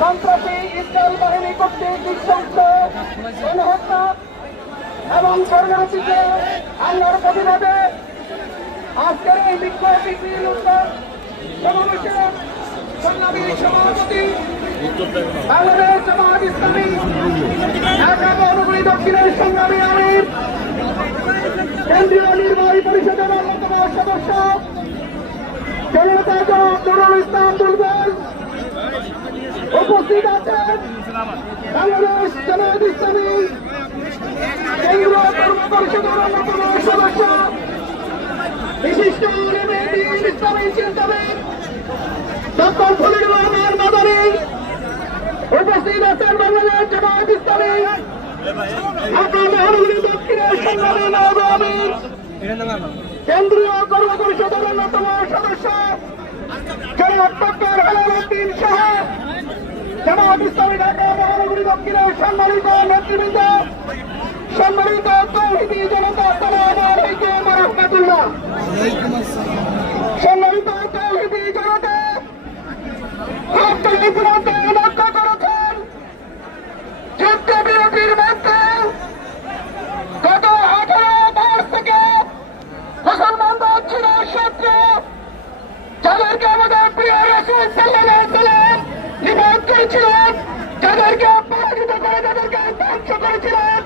সন্ত্রাসী ইসরায়েল বাহিনী কর্তৃক নৃশংস গণহত্যা এবং শরণার্থীকে হামলার প্রতিবাদে আজকের এই বিক্ষোভ বিক্রির উত্তর সমাবেশের সংগ্রামী সভাপতি বাংলাদেশ জামায়াত ইসলামী ঢাকা মহানগরী দক্ষিণের সংগ্রামী আমির কেন্দ্রীয় নির্বাহী পরিষদের অন্যতম সদস্য জনতা জনাব নুরুল ইসলাম বুলবুল উপস্থিত আছেন বাংলাদেশ জামায়াত ইসলামী কেন্দ্রীয় কর্ম পরিষদের অন্যতম সদস্য বিশিষ্ট ইসলামী চিন্তাবিদ ডক্টর ফজলুর রহমান মাদানী উপস্থিত আছেন বাংলাদেশ জামায়াত ইসলামী ঢাকা মহানগরী দক্ষিণের সংগ্রামী নওয়াব আমির কেন্দ্রীয় কর্ম পরিষদের অন্যতম সদস্য জনাব ডক্টর আলাউদ্দিন শাহ জামায়াত ইসলামী ঢাকা মহানগরী দক্ষিণের সম্মানিত নেতৃবৃন্দ সম্মানিত তৌহিদি জনতা আসসালামু আলাইকুম ওয়া রাহমাতুল্লাহ। সম্মানিত তৌহিদি জনতা আপনারা ইতিমধ্যে লক্ষ্য করেছেন যুদ্ধবিরতির মধ্যে গত 18 মাস থেকে মুসলমানদের ছিল শত্রু যাদেরকে আমাদের প্রিয় রাসূল সাল্লাল্লাহু আলাইহি ওয়াসাল্লাম নিবাদ করেছিলেন, যাদেরকে পরাজিত করে তাদেরকে ধ্বংস করেছিলেন,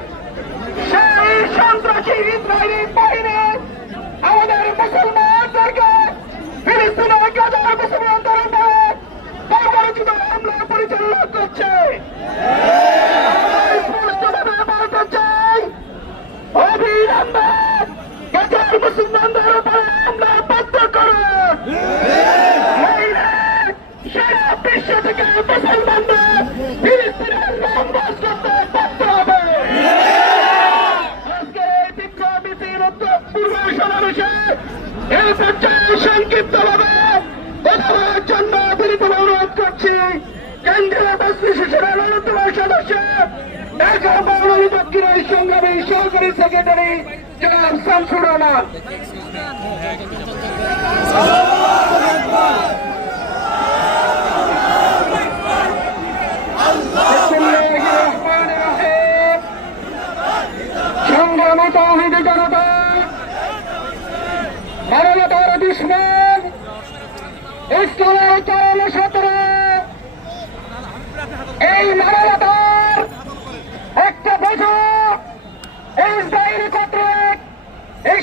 সেই সন্ত্রাসী ইসরায়েলি বাহিনী আমাদের মুসলমানদেরকে ফিলিস্তিনের গাজার মুসলমানদের উপরে বর্বরোচিত হামলা পরিচালনা করছে। স্পষ্টভাবে বলতে চাই, অবিলম্বে গাজার মুসলমানদের উপরে হামলা বন্ধ করুন। সারা বিশ্ব থেকে মুসলমানদের ফিলিস্তিনের রংবাজ করতে বাধ্য হবে। আজকে এই বিক্ষোভ মিছিল পূর্ব সমাবেশে এই পর্যায়ে সংক্ষিপ্তভাবে কথা বলার জন্য বিনীত অনুরোধ করছি কেন্দ্রীয় মজলিসের অন্যতম সদস্য ঢাকা মহানগরী দক্ষিণের সংগ্রামী সহকারী সেক্রেটারি জনাব শামসুর রহমান। সংগ্রামী তৌহিদি জনতা, মানবতার দুশমন ইসলামের চরম শত্রু, এই মানবতা